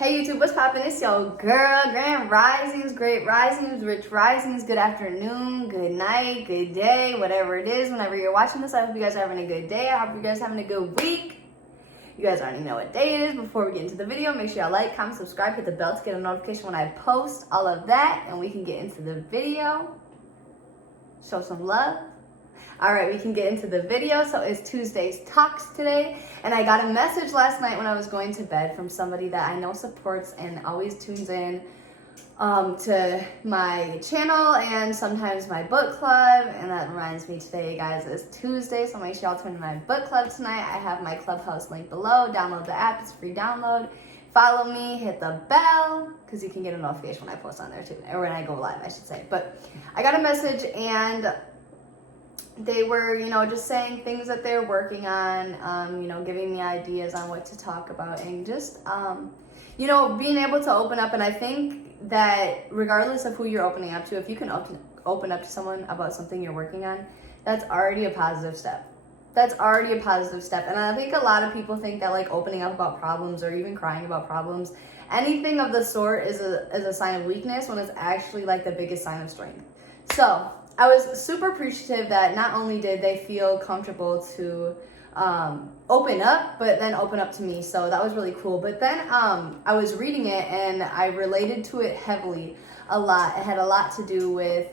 Hey YouTube, what's poppin'? It's your girl, Grand Risings, Great Risings, Rich Risings, good afternoon, good night, good day, whatever it is, whenever you're watching this. I hope you guys are having a good day. I hope you guys are having a good week. You guys already know what day it is. Before we get into the video, make sure y'all like, comment, subscribe, hit the bell to get a notification when I post, all of that, and we can get into the video. Show some love. All right, we can get into the video. So it's Tuesday's Talks today. And I got a message last night when I was going to bed from somebody that I know supports and always tunes in to my channel and sometimes my book club. And that reminds me, today, guys, is Tuesday. So make sure y'all tune in my book club tonight. I have my Clubhouse link below. Download the app. It's a free download. Follow me, hit the bell, because you can get a notification when I post on there too. Or when I go live, I should say. But I got a message and they were, just saying things that they're working on, giving me ideas on what to talk about and just, being able to open up. And I think that regardless of who you're opening up to, if you can open up to someone about something you're working on, that's already a positive step. That's already a positive step. And I think a lot of people think that like opening up about problems or even crying about problems, anything of the sort is a sign of weakness when it's actually like the biggest sign of strength. So I was super appreciative that not only did they feel comfortable to open up, but then open up to me. So that was really cool. But then I was reading it and I related to it heavily a lot. It had a lot to do with,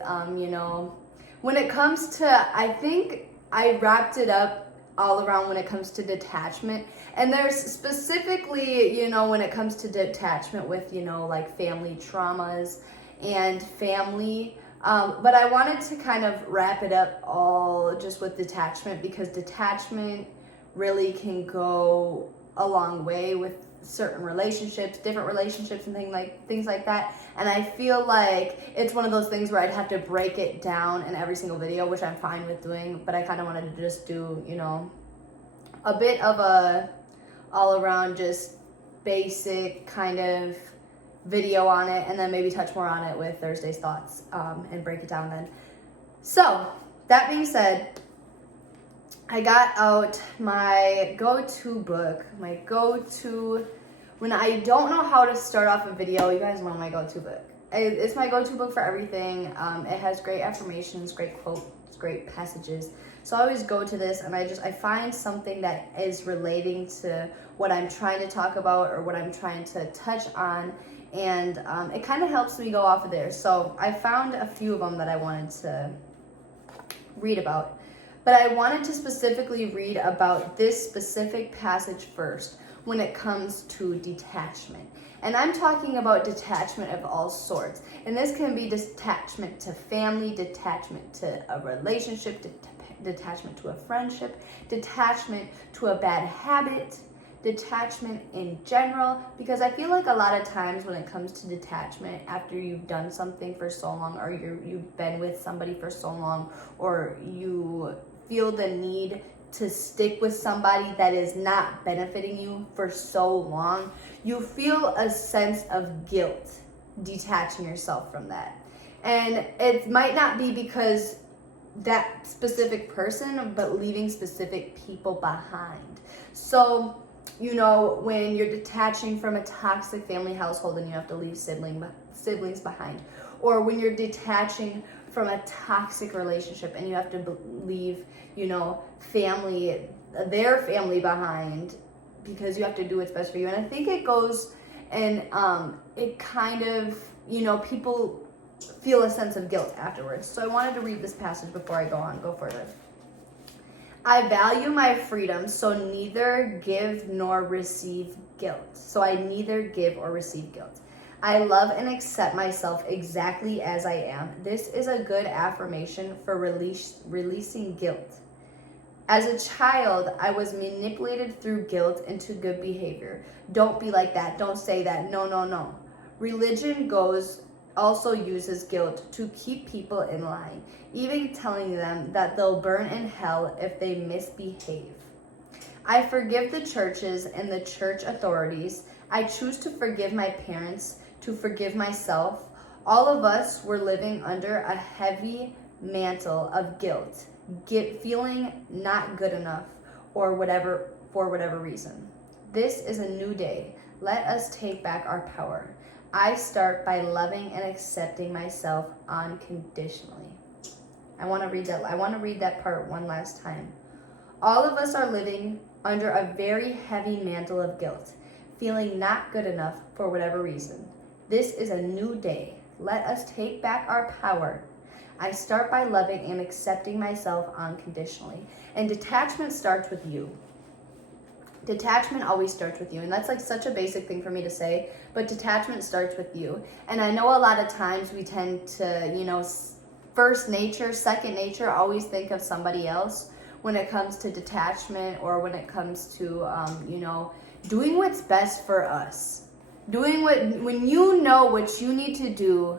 when it comes to, I think I wrapped it up all around when it comes to detachment. And there's specifically, when it comes to detachment with, like family traumas and family. But I wanted to kind of wrap it up all just with detachment, because detachment really can go a long way with certain relationships, different relationships and things like that. And I feel like it's one of those things where I'd have to break it down in every single video, which I'm fine with doing, but I kind of wanted to just do, a bit of a all around just basic kind of video on it, and then maybe touch more on it with Thursday's thoughts and break it down then. So that being said, I got out my go-to book, when I don't know how to start off a video. You guys know my go-to book. It's my go-to book for everything. It has great affirmations, great quotes, great passages. So I always go to this and I find something that is relating to what I'm trying to talk about or what I'm trying to touch on. And it kind of helps me go off of there. So I found a few of them that I wanted to read about. But I wanted to specifically read about this specific passage first when it comes to detachment. And I'm talking about detachment of all sorts. And this can be detachment to family, detachment to a relationship, detachment to a friendship, detachment to a bad habit, detachment in general, because I feel like a lot of times when it comes to detachment, after you've done something for so long, or you've been with somebody for so long, or you feel the need to stick with somebody that is not benefiting you for so long, you feel a sense of guilt detaching yourself from that. And it might not be because that specific person, but leaving specific people behind. So when you're detaching from a toxic family household and you have to leave siblings behind, or when you're detaching from a toxic relationship and you have to leave, their family behind, because you have to do what's best for you. And I think it goes and it kind of, people feel a sense of guilt afterwards. So I wanted to read this passage before I go further. I value my freedom, so neither give nor receive guilt. So I neither give or receive guilt. I love and accept myself exactly as I am. This is a good affirmation for releasing guilt. As a child, I was manipulated through guilt into good behavior. Don't be like that. Don't say that. No. Religion also uses guilt to keep people in line, even telling them that they'll burn in hell if they misbehave. I forgive the churches and the church authorities. I choose to forgive my parents, to forgive myself. All of us were living under a heavy mantle of guilt, feeling not good enough or for whatever reason. This is a new day. Let us take back our power. I start by loving and accepting myself unconditionally. I want to read that part one last time. All of us are living under a very heavy mantle of guilt, feeling not good enough for whatever reason. This is a new day. Let us take back our power. I start by loving and accepting myself unconditionally. And detachment starts with you. Detachment always starts with you. And that's like such a basic thing for me to say, but detachment starts with you. And I know a lot of times we tend to, first nature, second nature, always think of somebody else when it comes to detachment, or when it comes to, doing what's best for us. When you know what you need to do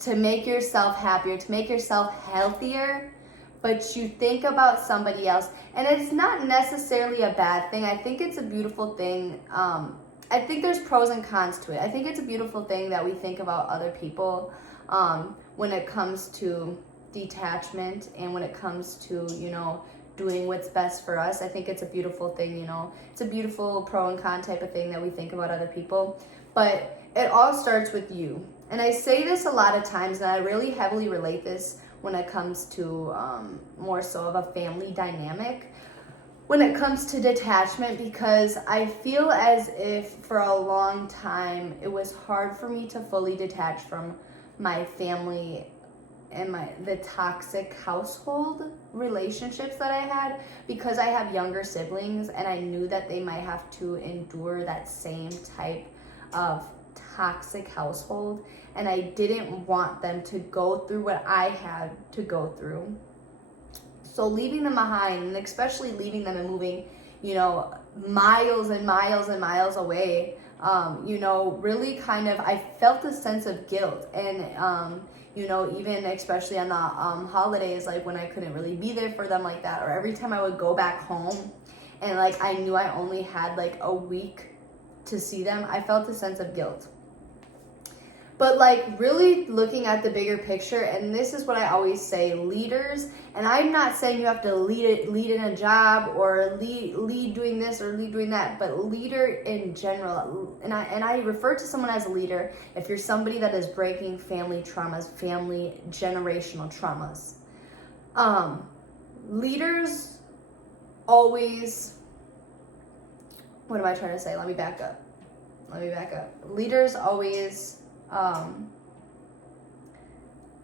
to make yourself happier, to make yourself healthier, but you think about somebody else. And it's not necessarily a bad thing. I think it's a beautiful thing. I think there's pros and cons to it. I think it's a beautiful thing that we think about other people when it comes to detachment, and when it comes to, doing what's best for us. I think it's a beautiful thing, it's a beautiful pro and con type of thing that we think about other people. But it all starts with you. And I say this a lot of times, and I really heavily relate this when it comes to more so of a family dynamic, when it comes to detachment, because I feel as if for a long time it was hard for me to fully detach from my family and the toxic household relationships that I had, because I have younger siblings and I knew that they might have to endure that same type of toxic household, and I didn't want them to go through what I had to go through. So leaving them behind, and especially leaving them and moving, miles and miles and miles away, really kind of, I felt a sense of guilt. And, even especially on the holidays, like when I couldn't really be there for them like that, or every time I would go back home and like I knew I only had like a week to see them, I felt a sense of guilt. But like really looking at the bigger picture, and this is what I always say, leaders, and I'm not saying you have to lead in a job, or lead doing this or lead doing that, but leader in general. And I refer to someone as a leader if you're somebody that is breaking family traumas, family generational traumas. Leaders always, what am I trying to say? Let me back up. Leaders always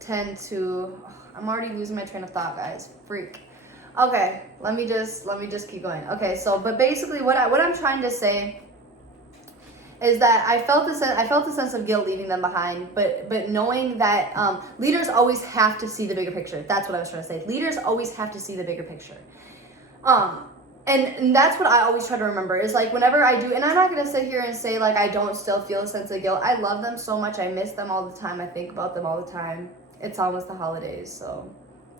tend to, I'm already losing my train of thought, guys. Freak. Okay, let me just keep going. Okay, so but basically what I'm trying to say is that I felt a sense of guilt leaving them behind, but knowing that leaders always have to see the bigger picture. That's what I was trying to say. Leaders always have to see the bigger picture. And that's what I always try to remember, is like whenever I do, and I'm not going to sit here and say like I don't still feel a sense of guilt. I love them so much. I miss them all the time. I think about them all the time. It's almost the holidays, so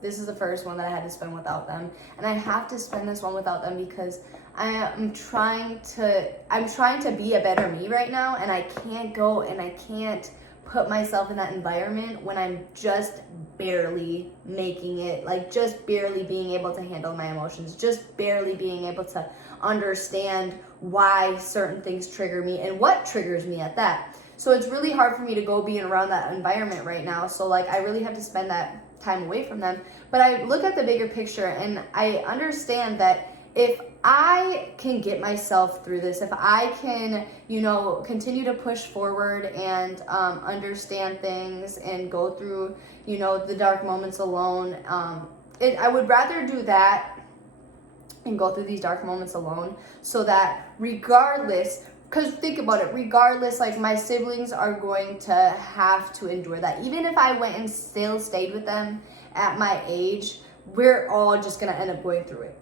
this is the first one that I had to spend without them. And I have to spend this one without them because I'm trying to be a better me right now, and I can't go and I can't put myself in that environment when I'm just barely making it, like just barely being able to handle my emotions, just barely being able to understand why certain things trigger me and what triggers me at that. So it's really hard for me to go being around that environment right now. So like I really have to spend that time away from them. But I look at the bigger picture and I understand that if I can get myself through this, if I can, continue to push forward and understand things and go through, the dark moments alone, I would rather do that and go through these dark moments alone, so that regardless, because think about it, regardless, like my siblings are going to have to endure that. Even if I went and still stayed with them at my age, we're all just going to end up going through it.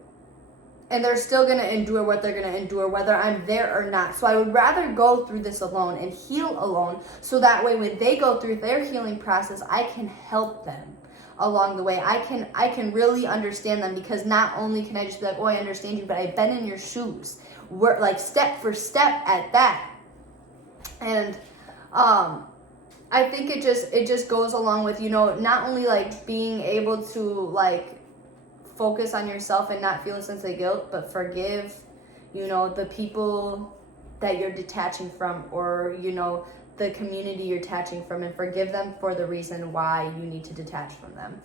And they're still going to endure what they're going to endure, whether I'm there or not. So I would rather go through this alone and heal alone, so that way when they go through their healing process, I can help them along the way. I can really understand them, because not only can I just be like, oh, I understand you, but I've been in your shoes. We're like step for step at that. And I think it just goes along with, not only like being able to like focus on yourself and not feel a sense of guilt, but forgive, the people that you're detaching from, or, you know, the community you're detaching from, and forgive them for the reason why you need to detach from them.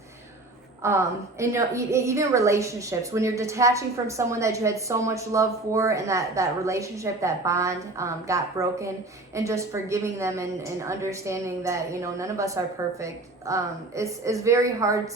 And you know, even relationships, when you're detaching from someone that you had so much love for, and that relationship, that bond got broken, and just forgiving them, and understanding that, you know, none of us are perfect. It's very hard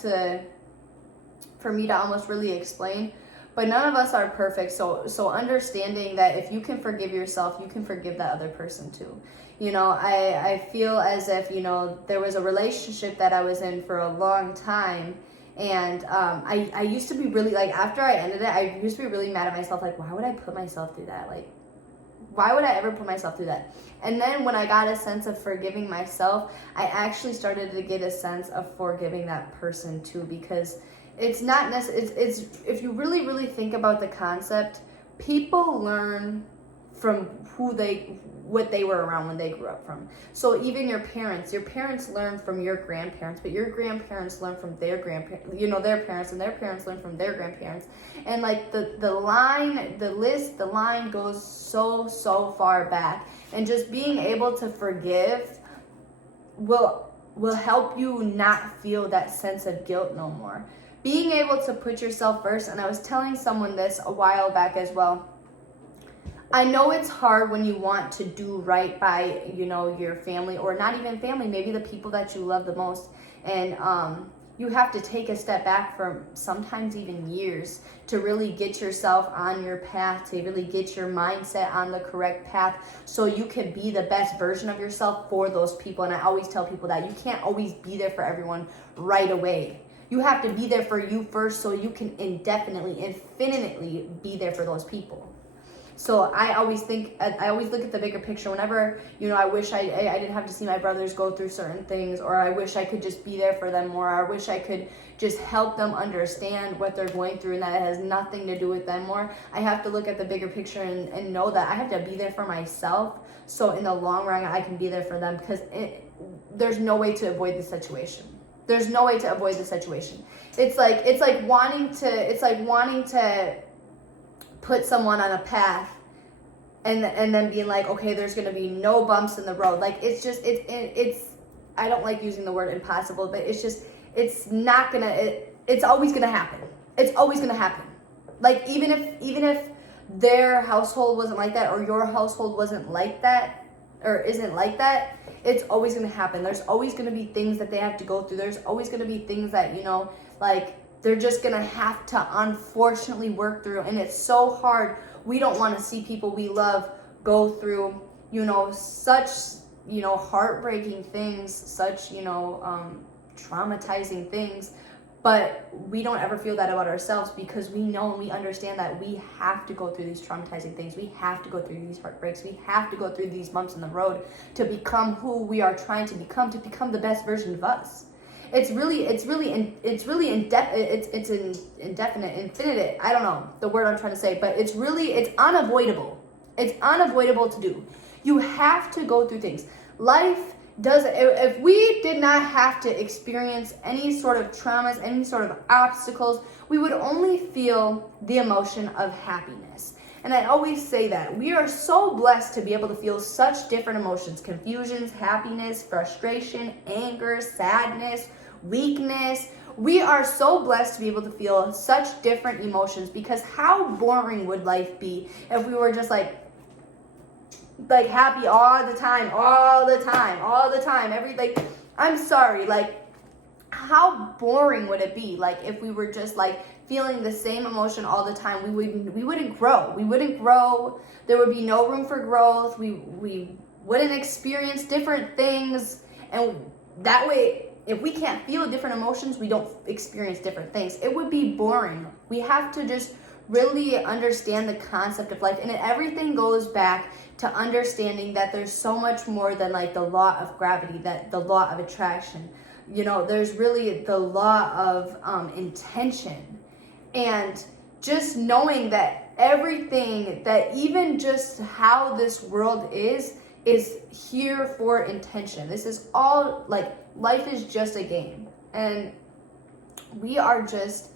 for me to almost really explain, but none of us are perfect. So understanding that if you can forgive yourself, you can forgive that other person too. You know, I feel as if, you know, there was a relationship that I was in for a long time, and I used to be really, like, after I ended it, I used to be really mad at myself, like, why would I put myself through that? Like, why would I ever put myself through that? And then when I got a sense of forgiving myself, I actually started to get a sense of forgiving that person too, because it's not necessarily, it's if you really, really think about the concept, people learn from what they were around when they grew up from. So even your parents learn from your grandparents, but your grandparents learn from their grandparents, you know, their parents, and their parents learn from their grandparents. And like the line goes so far back. And just being able to forgive will help you not feel that sense of guilt no more. Being able to put yourself first, and I was telling someone this a while back as well. I know it's hard when you want to do right by, you know, your family, or not even family, maybe the people that you love the most. And you have to take a step back for sometimes even years to really get yourself on your path, to really get your mindset on the correct path, so you can be the best version of yourself for those people. And I always tell people that you can't always be there for everyone right away. You have to be there for you first, so you can infinitely be there for those people. So I always look at the bigger picture. Whenever, you know, I wish I didn't have to see my brothers go through certain things, or I wish I could just be there for them more, or I wish I could just help them understand what they're going through, and that it has nothing to do with them more. I have to look at the bigger picture and know that I have to be there for myself, so in the long run I can be there for them, because there's no way to avoid the situation. There's no way to avoid the situation. It's like wanting to put someone on a path, and then being like, okay, there's gonna be no bumps in the road. Like, it's I don't like using the word impossible, but it's always gonna happen. It's always gonna happen. Like, even if their household wasn't like that, or your household wasn't like that, or isn't like that, it's always gonna happen. There's always gonna be things that they have to go through. There's always gonna be things that, you know, like, they're just gonna have to unfortunately work through. And it's so hard. We don't want to see people we love go through, you know, such, you know, heartbreaking things, such, you know, traumatizing things. But we don't ever feel that about ourselves, because we know and we understand that we have to go through these traumatizing things. We have to go through these heartbreaks. We have to go through these bumps in the road to become who we are trying to become the best version of us. It's indefinite. I don't know the word I'm trying to say, but it's unavoidable. It's unavoidable to do. You have to go through things. Life does, if we did not have to experience any sort of traumas, any sort of obstacles, we would only feel the emotion of happiness. And I always say that we are so blessed to be able to feel such different emotions: confusions, happiness, frustration, anger, sadness, weakness. We are so blessed to be able to feel such different emotions, because how boring would life be if we were just like happy all the time, I'm sorry, like, how boring would it be? Like, if we were just like feeling the same emotion all the time, we wouldn't grow. There would be no room for growth. We wouldn't experience different things. And that way, if we can't feel different emotions, we don't experience different things. It would be boring. We have to just really understand the concept of life. And everything goes back to understanding that there's so much more than like the law of gravity, that the law of attraction. You know, there's really the law of intention. And just knowing that everything, that even just how this world is here for intention. This is all, like, life is just a game. And we are just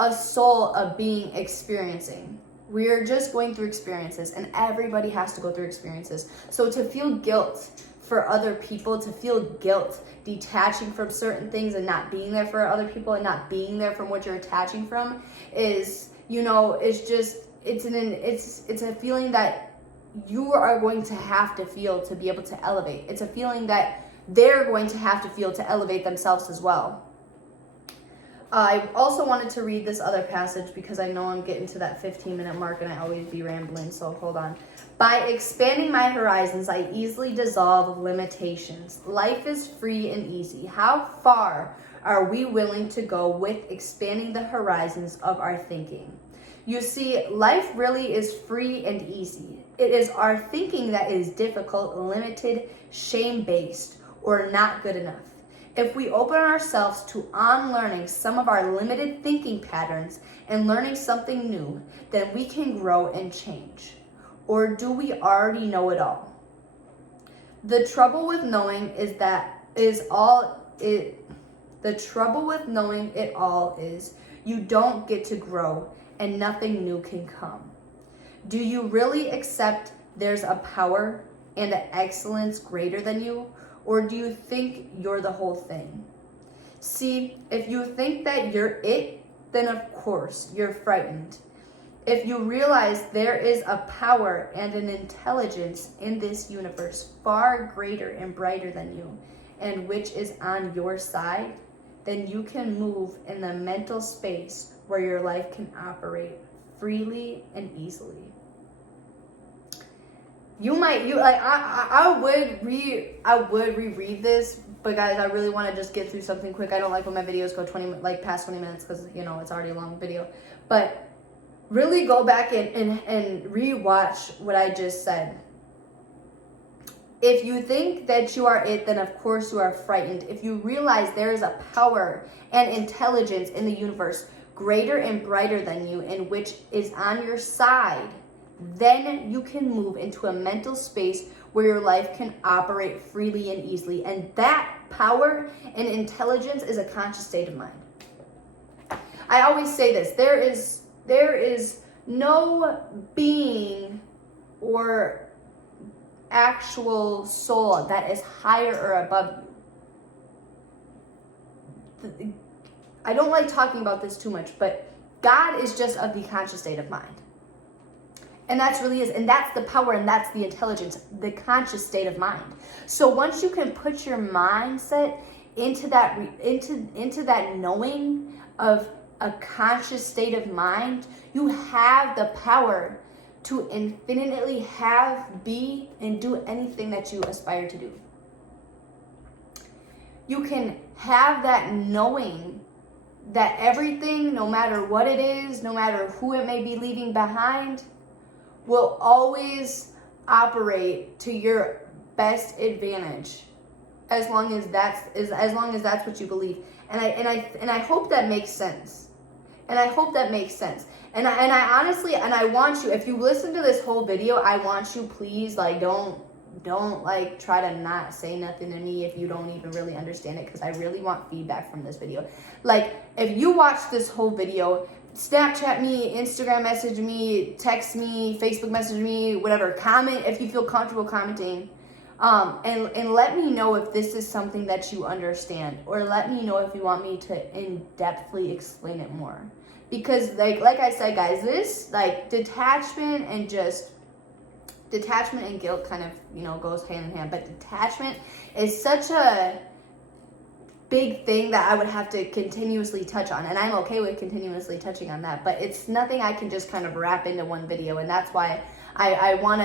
a soul of being experiencing. We're just going through experiences, and everybody has to go through experiences. So to feel guilt for other people, to feel guilt detaching from certain things and not being there for other people and not being there from what you're attaching from is, you know, it's just, it's a feeling that you are going to have to feel to be able to elevate. It's a feeling that they're going to have to feel to elevate themselves as well. I also wanted to read this other passage because I know I'm getting to that 15-minute mark and I always be rambling, so hold on. By expanding my horizons, I easily dissolve limitations. Life is free and easy. How far are we willing to go with expanding the horizons of our thinking? You see, life really is free and easy. It is our thinking that is difficult, limited, shame-based, or not good enough. If we open ourselves to unlearning some of our limited thinking patterns and learning something new, then we can grow and change. Or do we already know it all? The trouble with knowing it all is you don't get to grow and nothing new can come. Do you really accept there's a power and an excellence greater than you? Or do you think you're the whole thing? See, if you think that you're it, then of course you're frightened. If you realize there is a power and an intelligence in this universe far greater and brighter than you, and which is on your side, then you can move in the mental space where your life can operate freely and easily. I would reread this, but guys, I really want to just get through something quick. I don't like when my videos go past 20 minutes because, you know, it's already a long video. But really go back and rewatch what I just said. If you think that you are it, then of course you are frightened. If you realize there is a power and intelligence in the universe greater and brighter than you, and which is on your side, then you can move into a mental space where your life can operate freely and easily. And that power and intelligence is a conscious state of mind. I always say this, there is no being or actual soul that is higher or above you. I don't like talking about this too much, but God is just of the conscious state of mind. And that's really is, and that's the power, and that's the intelligence, the conscious state of mind. So once you can put your mindset into that knowing of a conscious state of mind, you have the power to infinitely have, be, and do anything that you aspire to do. You can have that knowing that everything, no matter what it is, no matter who it may be leaving behind, will always operate to your best advantage, as long as that's what you believe. And I hope that makes sense. And I hope that makes sense. And I honestly, and I want you, if you listen to this whole video, I want you, please, like, don't like try to not say nothing to me if you don't even really understand it, because I really want feedback from this video. Like, if you watch this whole video, Snapchat me, Instagram message me, text me, Facebook message me, whatever. Comment if you feel comfortable commenting. And let me know if this is something that you understand, or let me know if you want me to in-depthly explain it more. Because like I said, guys, this, like, detachment and guilt kind of, you know, goes hand in hand. But detachment is such a big thing that I would have to continuously touch on, and I'm okay with continuously touching on that, but it's nothing I can just kind of wrap into one video. And that's why I want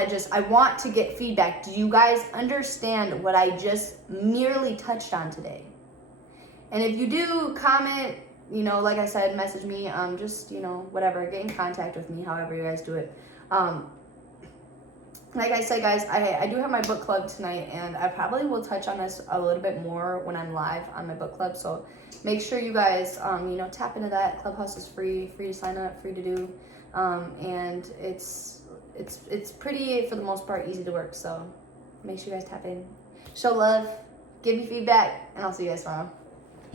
to get feedback. Do you guys understand what I just merely touched on today? And if you do, comment, you know, like I said, message me, just, you know, whatever, get in contact with me, however you guys do it. Like I said, guys, I do have my book club tonight, and I probably will touch on this a little bit more when I'm live on my book club. So make sure you guys, you know, tap into that. Clubhouse is free to sign up, free to do, and it's pretty, for the most part, easy to work. So make sure you guys tap in, show love, give me feedback, and I'll see you guys tomorrow.